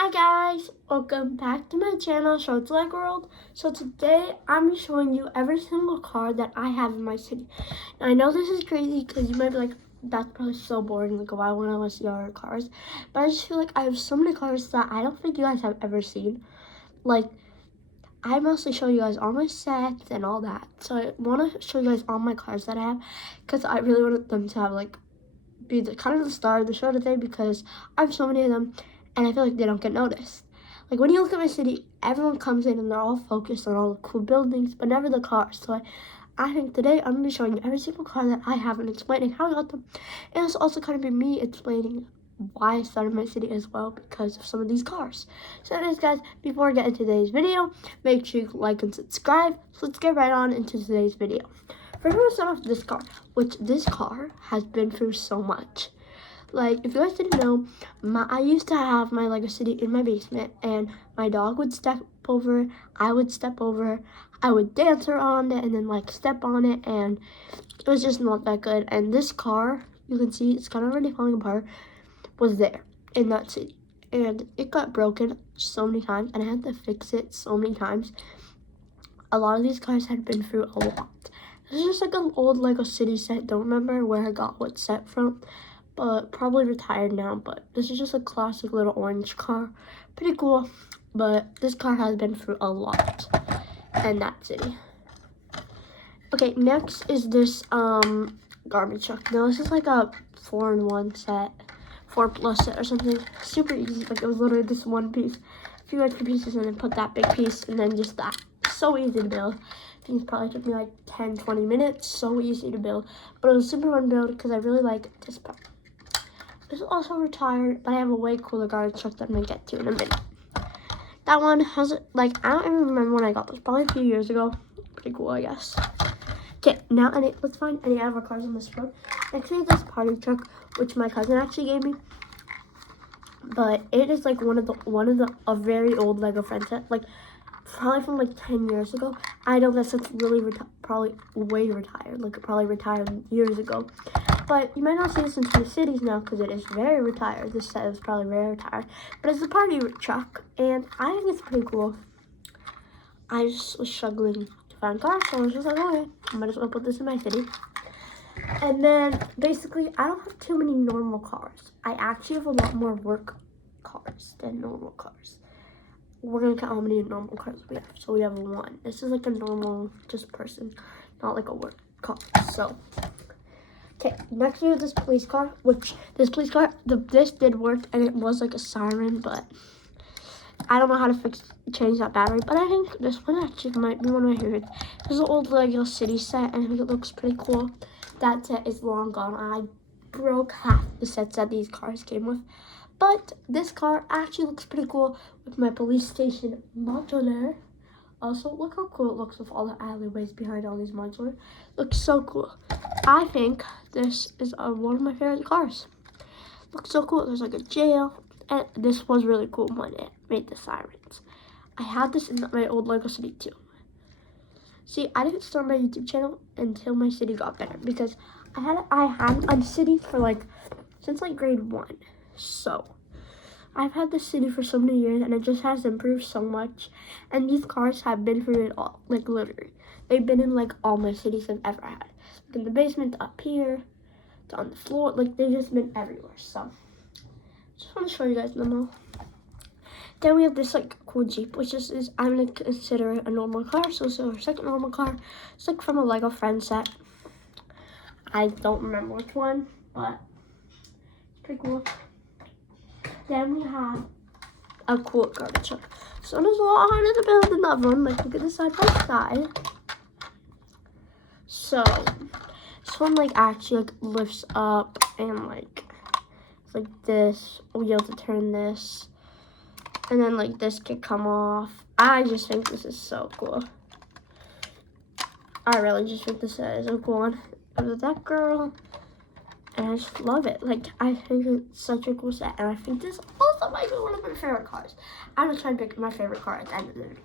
Hi guys, welcome back to my channel, Shorts Like World. So today I'm showing you every single car that I have in my city. Now I know this is crazy because you might be like, that's probably so boring, like why wouldn't I want to see all our cars? But I just feel like I have so many cars that I don't think you guys have ever seen. Like, I mostly show you guys all my sets and all that. So I want to show you guys all my cars that I have because I really want them to have be the kind of the star of the show today because I have so many of them. And I feel like they don't get noticed. Like when you look at my city, everyone comes in and they're all focused on all the cool buildings, but never the cars. So I think today I'm going to be showing you every single car that I have and explaining how I got them. And it's also kind of be me explaining why I started my city as well because of some of these cars. So anyways guys, before I get into today's video, make sure you like and subscribe. So let's get right on into today's video. First, we're going to start off with this car, which this car has been through so much. Like, if you guys didn't know, I used to have my Lego City in my basement, and my dog would step over, I would step over, I would dance around it, and then, step on it, and it was just not that good. And this car, you can see it's kind of already falling apart, was there in that city. And it got broken so many times, and I had to fix it so many times. A lot of these cars had been through a lot. This is just like an old Lego City set. Don't remember where I got what set from, but probably retired now. But this is just a classic little orange car. Pretty cool, but this car has been through a lot in that city. Okay, next is this garbage truck. Now this is like a 4-in-1 set, 4+ set or something. Super easy, like it was literally this one piece. A few extra pieces and then put that big piece and then just that. So easy to build. I think it probably took me like 10-20 minutes. So easy to build, but it was a super fun build because I really like this part. This is also retired, but I have a way cooler garbage truck that I'm gonna get to in a minute. That one has I don't even remember when I got this, probably a few years ago. Pretty cool, I guess. Okay, now let's find any other cars on this road. Next we have this party truck, which my cousin actually gave me. But it is like one of the a very old Lego friend set, like probably from like 10 years ago. I know that's really probably way retired, like it probably retired years ago. But you might not see this in the cities now because it is very retired. This set is probably very retired. But it's a party truck, and I think it's pretty cool. I just was struggling to find cars, so I was just like, okay, I might as well put this in my city. And then, basically, I don't have too many normal cars. I actually have a lot more work cars than normal cars. We're going to count how many normal cars we have. So we have 1. This is like a normal, just person, not like a work car. So, okay, next we have this police car, which this police car, this did work, and it was like a siren, but I don't know how to change that battery, but I think this one actually might be one of my favorites. This is an old Lego City set, and I think it looks pretty cool. That set is long gone. I broke half the sets that these cars came with. But this car actually looks pretty cool with my police station modular. Also, look how cool it looks with all the alleyways behind all these modular. Looks so cool. I think this is one of my favorite cars. Looks so cool. There's like a jail. And this was really cool when it made the sirens. I had this in my old Lego City too. See, I didn't start my YouTube channel until my city got better because I had a city for since grade 1. So I've had this city for so many years and it just has improved so much. And these cars have been through it all, literally. They've been in all my cities I've ever had. In the basement, up here, to on the floor, they've just been everywhere. So just want to show you guys them all. Then we have this cool Jeep, which is I'm gonna consider it a normal car. So it's our second normal car. It's from a Lego Friends set. I don't remember which one, but it's pretty cool. Then we have a cool garbage truck. This one is a lot harder to build than the other one. Look at this side by side. So this one actually lifts up and it's like this. We'll be able to turn this. And then this can come off. I just think this is so cool. I really just think this is a cool one. There's that girl. And I just love it. I think it's such a cool set. And I think this also might be one of my favorite cars. I'm gonna try and pick my favorite car at the end of the video.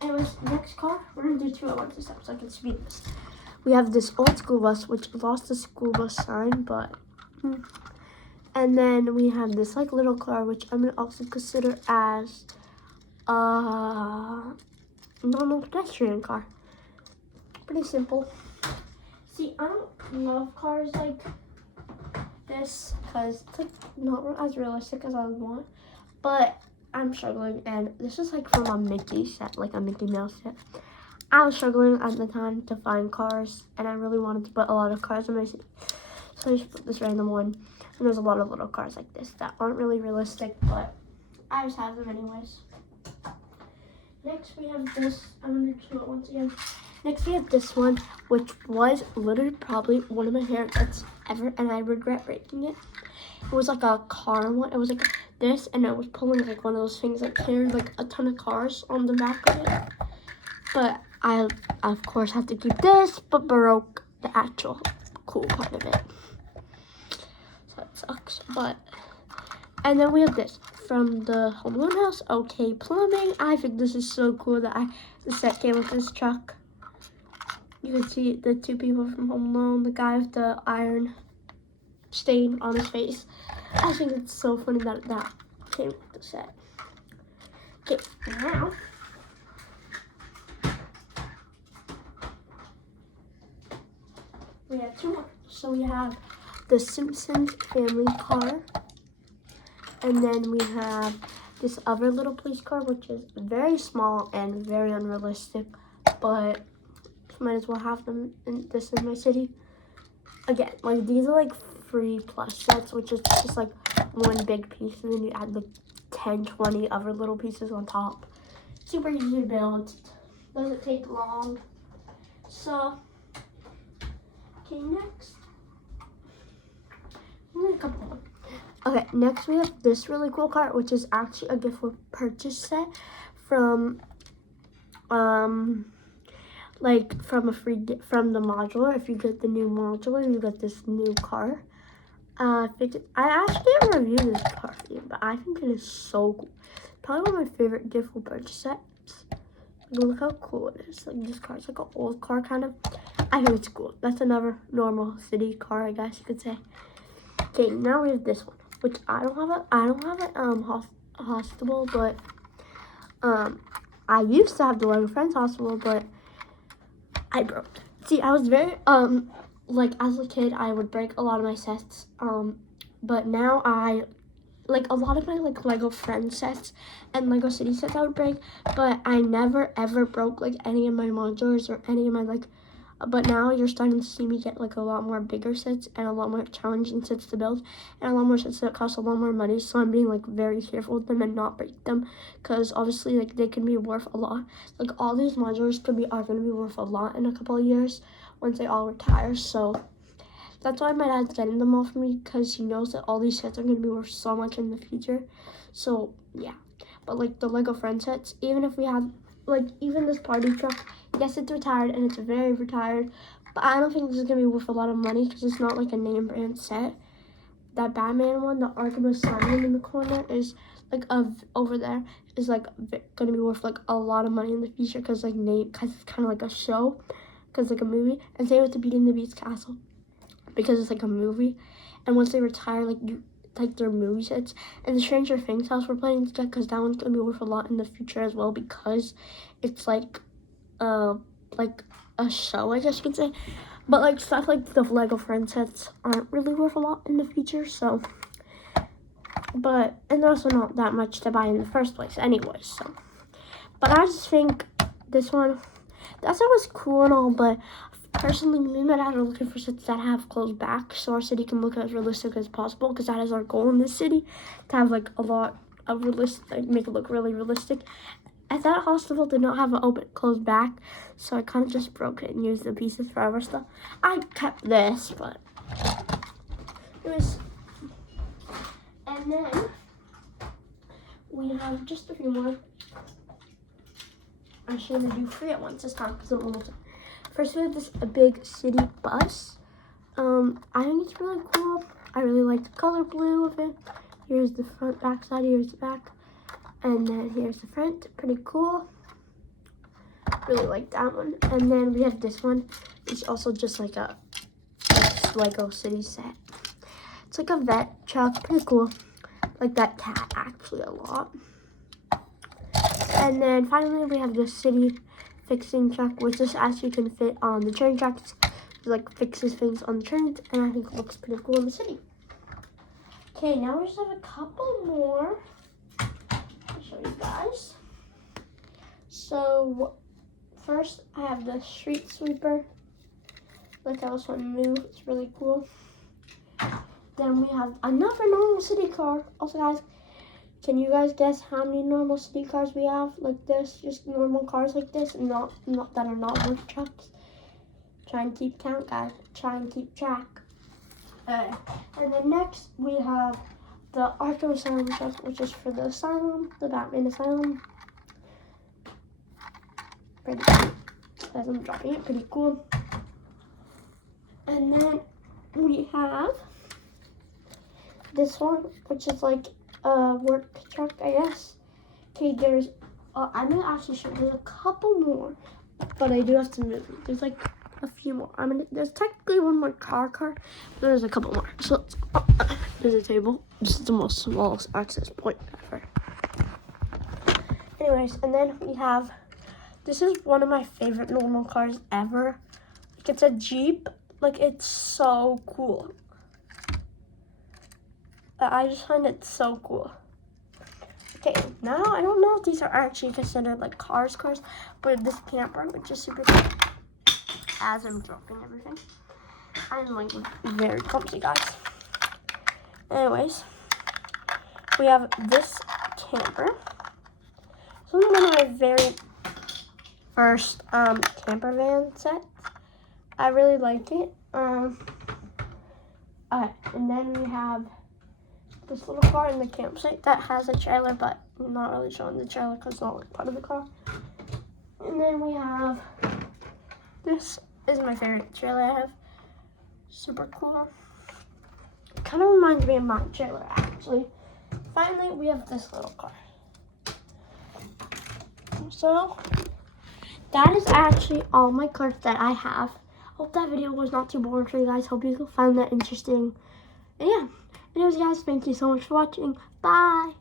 Anyways, next car, we're gonna do 2 at once this time so I can speed this. We have this old school bus, which lost the school bus sign, but And then we have this like little car, which I'm gonna also consider as normal pedestrian car. Pretty simple. See, I don't love cars like this because it's like not as realistic as I would want, but I'm struggling. And this is like from a Mickey set, like a Mickey Mouse set. I was struggling at the time to find cars, and I really wanted to put a lot of cars in my city, so I just put this random one. And there's a lot of little cars like this that aren't really realistic, but I just have them anyways. Next we have this. I'm gonna do it once again. Next we have this one, which was literally probably one of my haircuts ever, and I regret breaking it. It was like a car one. It was like this, and it was pulling like one of those things that carried like a ton of cars on the back of it. But I, of course, had to keep this, but broke the actual cool part of it. So it sucks, but... And then we have this from the Home Alone house, OK Plumbing. I think this is so cool that the set came with this truck. You can see the two people from Home Alone, the guy with the iron stain on his face. I think it's so funny that that came with the set. Okay, now we have two more. So we have the Simpsons family car. And then we have this other little police car, which is very small and very unrealistic, but might as well have them in my city. Again, like these are like 3+ sets, which is just like one big piece, and then you add like 10-20 other little pieces on top. Super easy to build, doesn't take long. So okay, next we have a couple more. Okay, next we have this really cool car, which is actually a gift with purchase set from like from the modular. If you get the new modular, you get this new car. I actually didn't review this car for you, but I think it is so cool. Probably one of my favorite gift with purchase sets. Look how cool it is. Like this car is like an old car kind of. I think it's cool. That's another normal city car, I guess you could say. Okay, now we have this one, which I don't have it Hostable, but I used to have the Lego Friends Hostable, but I broke it. See, I was very like as a kid I would break a lot of my sets, but now I like a lot of my like Lego Friends sets and Lego City sets I would break, but I never ever broke like any of my modulars or any of my like. But now you're starting to see me get like a lot more bigger sets and a lot more challenging sets to build and a lot more sets that cost a lot more money. So I'm being like very careful with them and not break them, because obviously like they can be worth a lot. Like all these modulars are going to be worth a lot in a couple of years once they all retire. So that's why my dad's getting them all for me, because he knows that all these sets are going to be worth so much in the future. So yeah, but like the Lego Friends sets, even if we have like even this party truck, yes, it's retired and it's very retired, but I don't think this is going to be worth a lot of money because it's not like a name brand set. That Batman one, the Arkham Asylum in the corner is like over there is like going to be worth like a lot of money in the future, because like because it's kind of like a show, because like a movie. And same with the Beauty and the Beast castle, because it's like a movie. And once they retire, like their movie sets. And the Stranger Things house we're planning to get, because that one's going to be worth a lot in the future as well, because it's like a show, I guess you could say. But like stuff like the Lego Friends sets aren't really worth a lot in the future, so and they're also not that much to buy in the first place anyway, so. But I just think this one, that set was cool and all, but personally, me and my dad are looking for sets that have closed back, so our city can look as realistic as possible, because that is our goal in this city, to have like a lot of realistic, like make it look really realistic. And that Hostable did not have an closed back, so I kind of just broke it and used the pieces for other stuff. I kept this, but it was. And then we have just a few more. I'm actually gonna do 3 at once this time because I'm almost done. First, we have this big city bus. I think it's really cool. I really like the color blue of it. Here's the front, back side. Here's the back. And then here's the front, pretty cool. Really like that one. And then we have this one. It's also just like a Lego City set. It's like a vet truck, pretty cool. Like that cat actually a lot. And then finally we have the city fixing truck, which just actually can fit on the train tracks. It like fixes things on the trains, and I think it looks pretty cool in the city. Okay, now we just have a couple more. I'll show you guys. So first I have the street sweeper. Look how this one moves, it's really cool. Then we have another normal city car. Also guys, can you guys guess how many normal city cars we have like this? Just normal cars like this, and not that are not work trucks. Try and keep count, guys. Try and keep track. And then next we have the Arkham Asylum truck, which is for the asylum, the Batman Asylum. Pretty cool. As I'm dropping it, pretty cool. And then we have this one, which is like a work truck, I guess. Okay, there's, I'm not actually sure, there's a couple more, but I do have to move. There's like a few more. There's technically one more car, but there's a couple more. So there's a table. This is the most smallest access point ever. Anyways, and then we have, this is one of my favorite normal cars ever. Like, it's a Jeep. Like, it's so cool. I just find it so cool. Okay, now I don't know if these are actually considered like cars, but this camper, which is super cool. As I'm dropping everything, I'm like very comfy, guys. Anyways, we have this camper. This was one of my very first camper van sets. I really like it. And then we have this little car in the campsite that has a trailer, but I'm not really showing the trailer because it's not like part of the car. And then we have, this is my favorite trailer I have. Super cool. Kind of reminds me of my trailer, actually. Finally, we have this little car. So, that is actually all my cars that I have. Hope that video was not too boring for you guys. Hope you found that interesting. And yeah. Anyways, guys, thank you so much for watching. Bye.